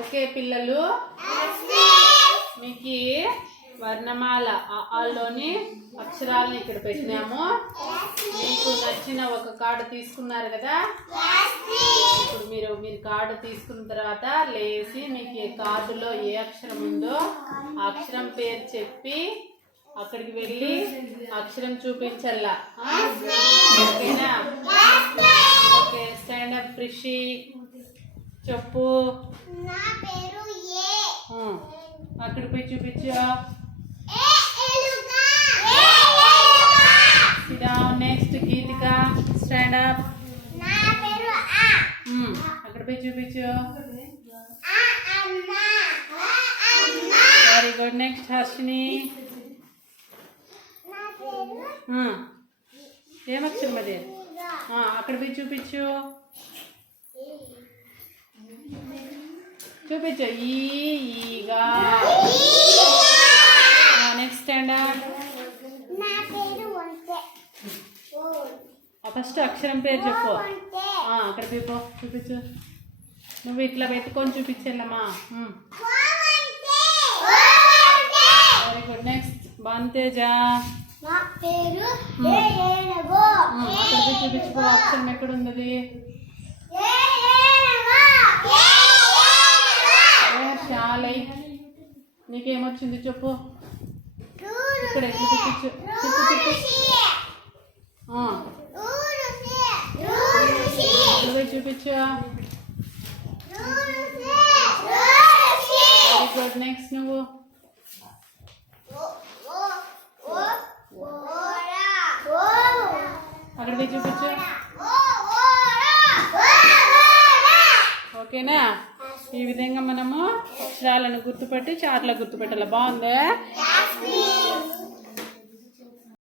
Okay పిల్లలు, మీకు వర్ణమాల ఆలోని అక్షరాలను ఇక్కడ పెట్టినాము. మీకు నచ్చిన ఒక కార్డు తీసుకున్నారు కదా. ఇప్పుడు మీరు కార్డు తీసుకున్న తర్వాత లేచి మీకు ఏ కార్డులో ఏ అక్షరం ఉందో ఆ అక్షరం పేరు చెప్పి అక్కడికి వెళ్ళి అక్షరం చూపించల్లా. ఓకేనా? ఓకే, స్టాండ్ అప్ రిషి, చెప్పు. అక్కడికి పోయి చూపించు. నెక్స్ట్ గీతిక, స్టాండ్ అప్. అక్కడ పోయి చూపించు. Very good. నెక్స్ట్ హర్షిని. ఏమక్షరం అది? అక్కడ పోయి చూపించు. చూపించు. ఈగా. Next standard. ఫస్ట్ అక్షరం పేరు చెప్పు. అక్కడ పో చూపించు. నువ్వు ఇట్లా పెట్టుకొని చూపించమ్మా. Very good. నెక్స్ట్ బాంతేజ. అక్కడ పోయి చూపించుకో. అక్షరం ఎక్కడ ఉంది? చాలై. నీకేమొచ్చింది చెప్పు. ఇక్కడ ఎట్లా చూపించు. చూపించు. Very good. నెక్స్ట్ నువ్వు. అక్కడ పోయి చూపించు. ఓకేనా? ఈ విధంగా మనము అక్షరాలను గుర్తుపట్టి చార్ట్ల గుర్తుపెట్టాలి. బాగుందా?